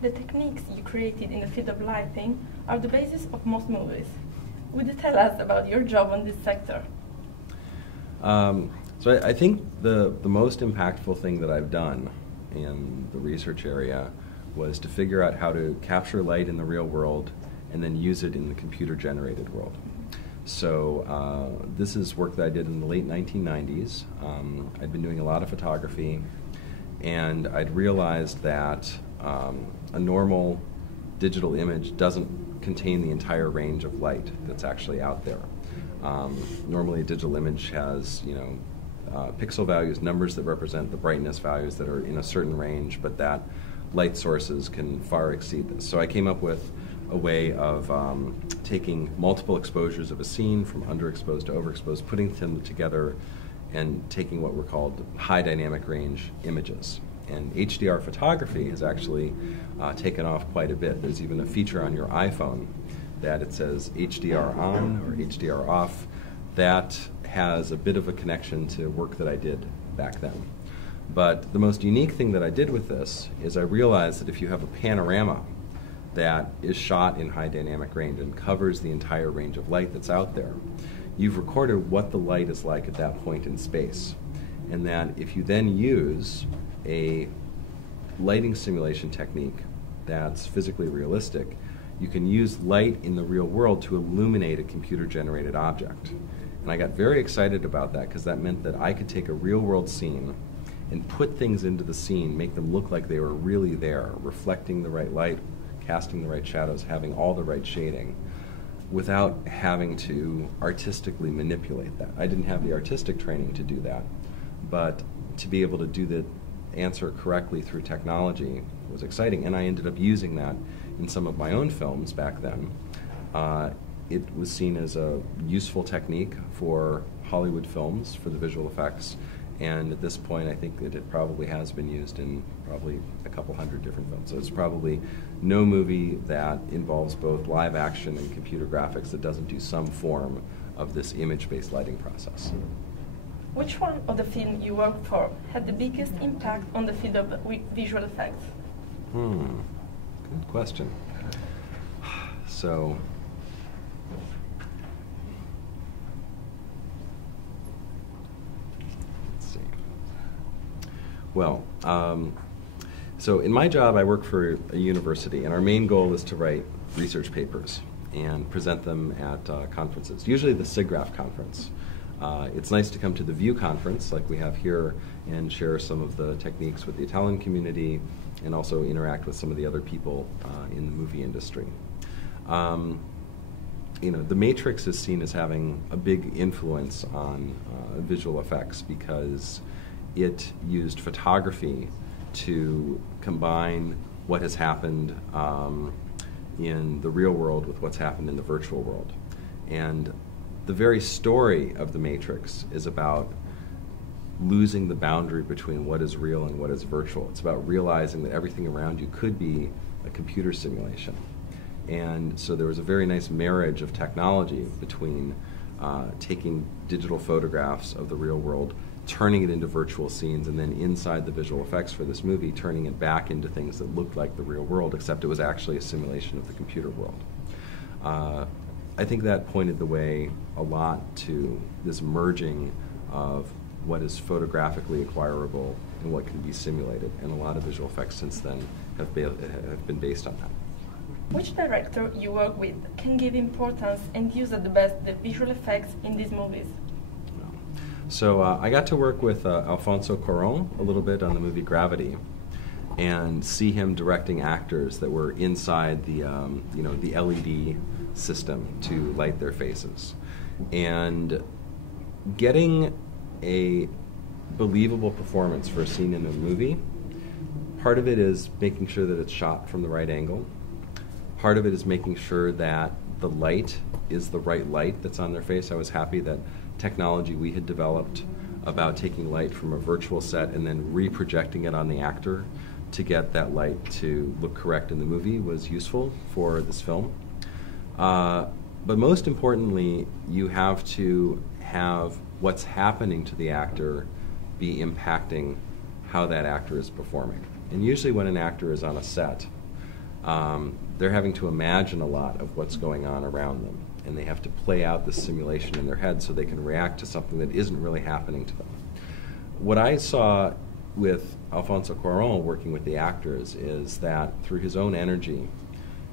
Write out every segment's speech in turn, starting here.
The techniques you created in the field of lighting are the basis of most movies. Would you tell us about your job on this sector? So I think the most impactful thing that I've done in the research area was to figure out how to capture light in the real world and then use it in the computer-generated world. So this is work that I did in the late 1990s. I'd been doing a lot of photography, and I'd realized that a normal digital image doesn't contain the entire range of light that's actually out there. Normally a digital image has, pixel values, numbers that represent the brightness values that are in a certain range, but that light sources can far exceed this. So I came up with a way of taking multiple exposures of a scene from underexposed to overexposed, putting them together and taking what were called high dynamic range images. And HDR photography has actually taken off quite a bit. There's even a feature on your iPhone that it says HDR on or HDR off. That has a bit of a connection to work that I did back then. But the most unique thing that I did with this is I realized that if you have a panorama that is shot in high dynamic range and covers the entire range of light that's out there, you've recorded what the light is like at that point in space. And that if you then use a lighting simulation technique that's physically realistic, you can use light in the real world to illuminate a computer-generated object. And I got very excited about that because that meant that I could take a real-world scene and put things into the scene, make them look like they were really there, reflecting the right light, casting the right shadows, having all the right shading, without having to artistically manipulate that. I didn't have the artistic training to do that, but to be able to do the answer correctly through technology was exciting, and I ended up using that in some of my own films back then. It was seen as a useful technique for Hollywood films, for the visual effects, and at this point I think that it probably has been used in probably a couple hundred different films. So it's probably no movie that involves both live action and computer graphics that doesn't do some form of this image-based lighting process. Which one of the films you worked for had the biggest impact on the field of visual effects? Good question. So, let's see. Well, so in my job I work for a university, and our main goal is to write research papers and present them at conferences, usually the SIGGRAPH conference. It's nice to come to the VIEW conference like we have here and share some of the techniques with the Italian community and also interact with some of the other people in the movie industry. The Matrix is seen as having a big influence on visual effects because it used photography to combine what has happened in the real world with what's happened in the virtual world. And the very story of The Matrix is about losing the boundary between what is real and what is virtual. It's about realizing that everything around you could be a computer simulation. And so there was a very nice marriage of technology between taking digital photographs of the real world, turning it into virtual scenes, and then inside the visual effects for this movie, turning it back into things that looked like the real world, except it was actually a simulation of the computer world. I think that pointed the way a lot to this merging of what is photographically acquirable and what can be simulated, and a lot of visual effects since then have been based on that. Which director you work with can give importance and use at the best the visual effects in these movies? So I got to work with Alfonso Cuarón a little bit on the movie Gravity, and see him directing actors that were inside the the LED system to light their faces, and getting a believable performance for a scene in a movie. Part of it is making sure that it's shot from the right angle. Part of it is making sure that the light is the right light that's on their face. I was happy that technology we had developed about taking light from a virtual set and then reprojecting it on the actor to get that light to look correct in the movie was useful for this film. But most importantly, you have to have what's happening to the actor be impacting how that actor is performing. And usually when an actor is on a set, they're having to imagine a lot of what's going on around them, and they have to play out this simulation in their head so they can react to something that isn't really happening to them. What I saw with Alfonso Cuarón working with the actors is that through his own energy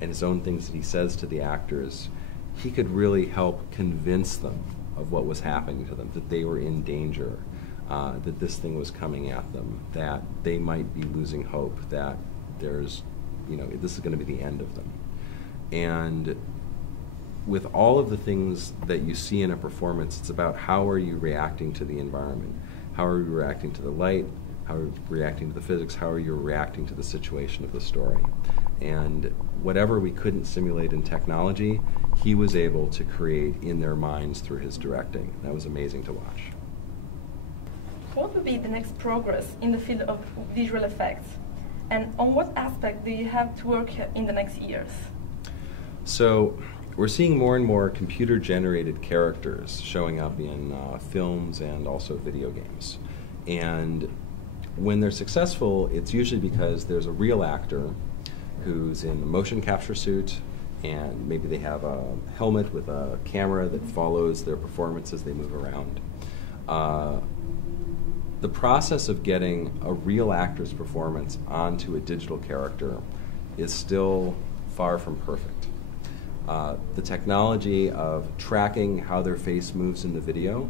and his own things that he says to the actors, he could really help convince them of what was happening to them, that they were in danger, that this thing was coming at them, that they might be losing hope, that there's, this is going to be the end of them. And with all of the things that you see in a performance, it's about how are you reacting to the environment, how are you reacting to the light, how are you reacting to the physics, how are you reacting to the situation of the story. And whatever we couldn't simulate in technology, he was able to create in their minds through his directing. That was amazing to watch. What will be the next progress in the field of visual effects? And on what aspect do you have to work in the next years? So we're seeing more and more computer-generated characters showing up in films and also video games. And when they're successful, it's usually because there's a real actor who's in a motion capture suit, and maybe they have a helmet with a camera that follows their performance as they move around. The process of getting a real actor's performance onto a digital character is still far from perfect. The technology of tracking how their face moves in the video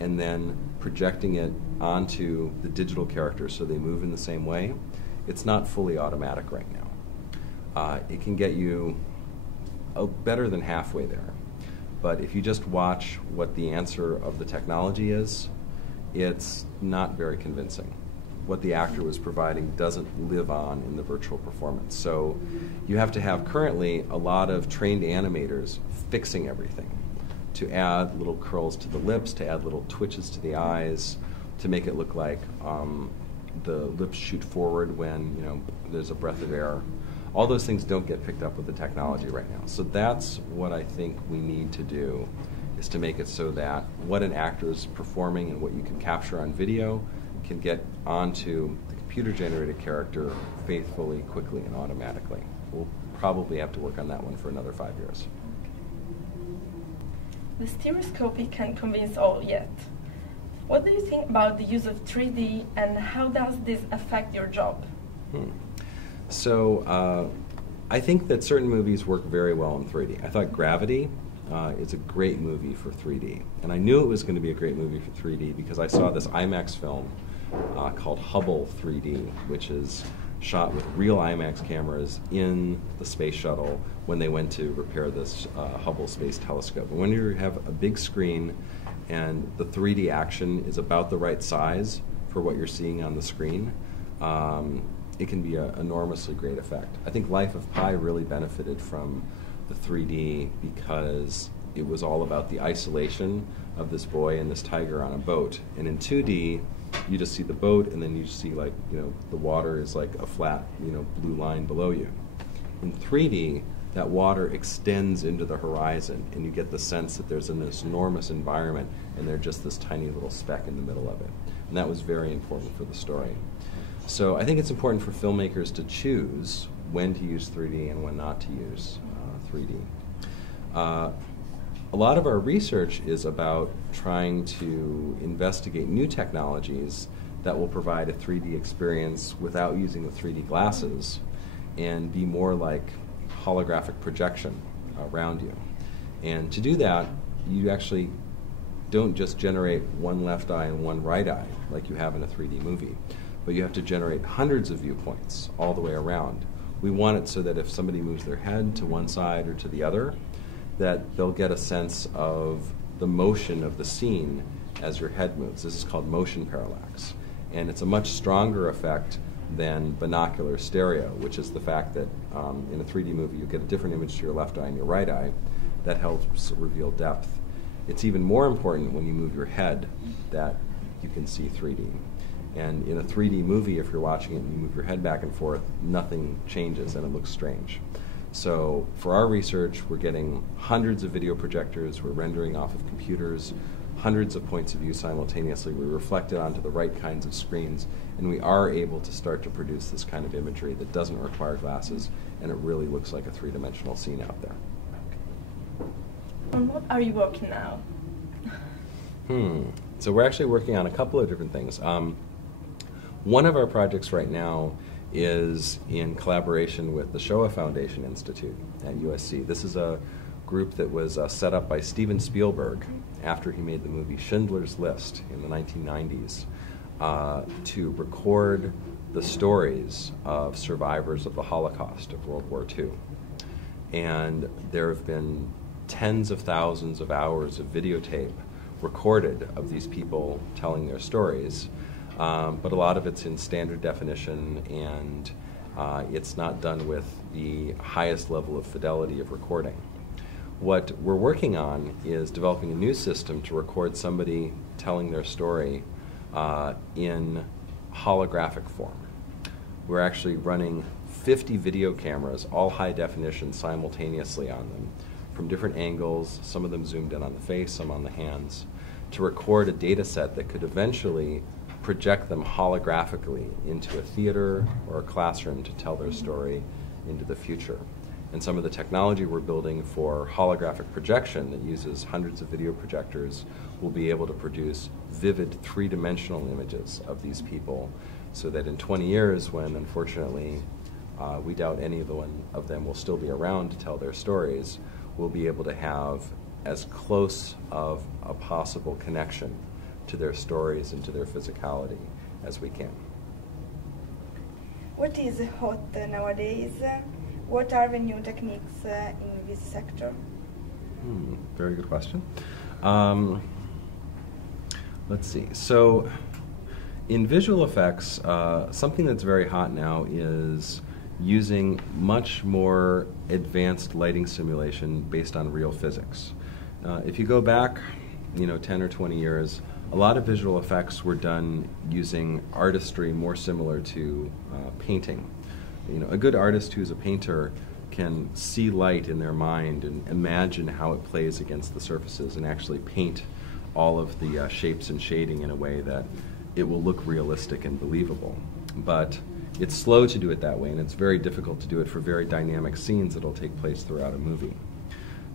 and then projecting it onto the digital character so they move in the same way, it's not fully automatic right now. It can get you better than halfway there. But if you just watch what the answer of the technology is, it's not very convincing. What the actor was providing doesn't live on in the virtual performance. So you have to have currently a lot of trained animators fixing everything, to add little curls to the lips, to add little twitches to the eyes, to make it look like the lips shoot forward when there's a breath of air. All those things don't get picked up with the technology right now. So that's what I think we need to do, is to make it so that what an actor is performing and what you can capture on video can get onto the computer-generated character faithfully, quickly, and automatically. We'll probably have to work on that one for another 5 years. The stereoscopy can't convince all yet. What do you think about the use of 3D, and how does this affect your job? So I think that certain movies work very well in 3D. I thought Gravity is a great movie for 3D. And I knew it was going to be a great movie for 3D because I saw this IMAX film called Hubble 3D, which is shot with real IMAX cameras in the space shuttle when they went to repair this Hubble Space Telescope. And when you have a big screen and the 3D action is about the right size for what you're seeing on the screen, it can be an enormously great effect. I think Life of Pi really benefited from the 3D because it was all about the isolation of this boy and this tiger on a boat. And in 2D, you just see the boat, and then you see, like, the water is like a flat, blue line below you. In 3D, that water extends into the horizon, and you get the sense that there's this enormous environment, and they're just this tiny little speck in the middle of it. And that was very important for the story. So I think it's important for filmmakers to choose when to use 3D and when not to use 3D. A lot of our research is about trying to investigate new technologies that will provide a 3D experience without using the 3D glasses and be more like holographic projection around you. And to do that, you actually don't just generate one left eye and one right eye like you have in a 3D movie, but you have to generate hundreds of viewpoints all the way around. We want it so that if somebody moves their head to one side or to the other, that they'll get a sense of the motion of the scene as your head moves. This is called motion parallax. And it's a much stronger effect than binocular stereo, which is the fact that in a 3D movie you get a different image to your left eye and your right eye. That helps reveal depth. It's even more important when you move your head that you can see 3D. And in a 3D movie, if you're watching it and you move your head back and forth, nothing changes and it looks strange. So for our research, we're getting hundreds of video projectors, we're rendering off of computers, hundreds of points of view simultaneously. We reflect it onto the right kinds of screens, and we are able to start to produce this kind of imagery that doesn't require glasses, and it really looks like a three-dimensional scene out there. On what are you working now? So we're actually working on a couple of different things. One of our projects right now is in collaboration with the Shoah Foundation Institute at USC. This is a group that was set up by Steven Spielberg after he made the movie Schindler's List in the 1990s to record the stories of survivors of the Holocaust of World War II. And there have been tens of thousands of hours of videotape recorded of these people telling their stories, but a lot of it's in standard definition, and it's not done with the highest level of fidelity of recording. What we're working on is developing a new system to record somebody telling their story in holographic form. We're actually running 50 video cameras, all high definition, simultaneously on them, from different angles, some of them zoomed in on the face, some on the hands, to record a data set that could eventually project them holographically into a theater or a classroom to tell their story into the future. And some of the technology we're building for holographic projection that uses hundreds of video projectors will be able to produce vivid three-dimensional images of these people, so that in 20 years, when unfortunately we doubt any of them will still be around to tell their stories, we'll be able to have as close of a possible connection to their stories and to their physicality as we can. What is hot nowadays? What are the new techniques in this sector? Very good question. Let's see. So in visual effects, something that's very hot now is using much more advanced lighting simulation based on real physics. If you go back, 10 or 20 years, a lot of visual effects were done using artistry more similar to painting. A good artist who's a painter can see light in their mind and imagine how it plays against the surfaces and actually paint all of the shapes and shading in a way that it will look realistic and believable. But it's slow to do it that way, and it's very difficult to do it for very dynamic scenes that will take place throughout a movie.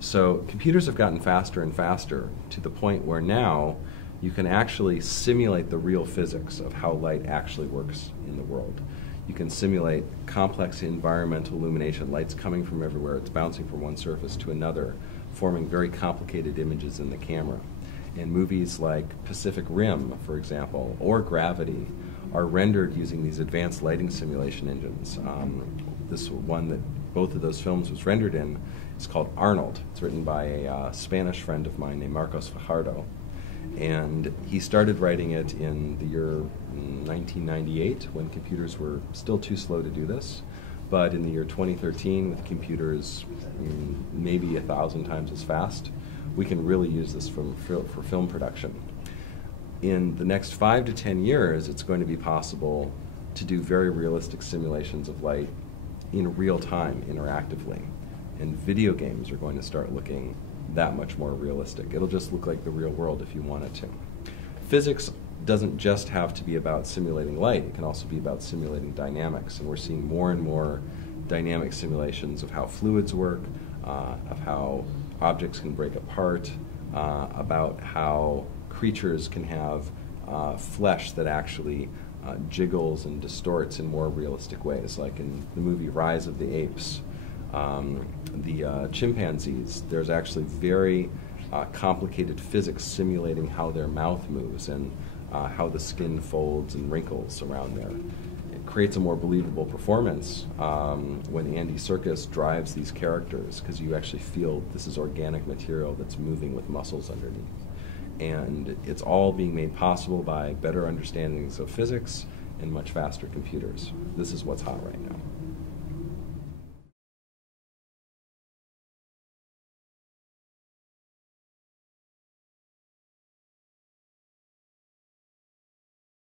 So computers have gotten faster and faster to the point where now you can actually simulate the real physics of how light actually works in the world. You can simulate complex environmental illumination, lights coming from everywhere, it's bouncing from one surface to another, forming very complicated images in the camera. And movies like Pacific Rim, for example, or Gravity, are rendered using these advanced lighting simulation engines. This one that both of those films was rendered in is called Arnold. It's written by a Spanish friend of mine named Marcos Fajardo. And he started writing it in the year 1998, when computers were still too slow to do this. But in the year 2013, with computers maybe 1,000 times as fast, we can really use this for film production. In the next 5 to 10 years, it's going to be possible to do very realistic simulations of light in real time, interactively. And video games are going to start looking that much more realistic. It'll just look like the real world if you want it to. Physics doesn't just have to be about simulating light, it can also be about simulating dynamics, and we're seeing more and more dynamic simulations of how fluids work, of how objects can break apart, about how creatures can have flesh that actually jiggles and distorts in more realistic ways, like in the movie Rise of the Apes. The chimpanzees, there's actually very complicated physics simulating how their mouth moves and how the skin folds and wrinkles around there. It creates a more believable performance when Andy Serkis drives these characters, because you actually feel this is organic material that's moving with muscles underneath. And it's all being made possible by better understandings of physics and much faster computers. This is what's hot right now.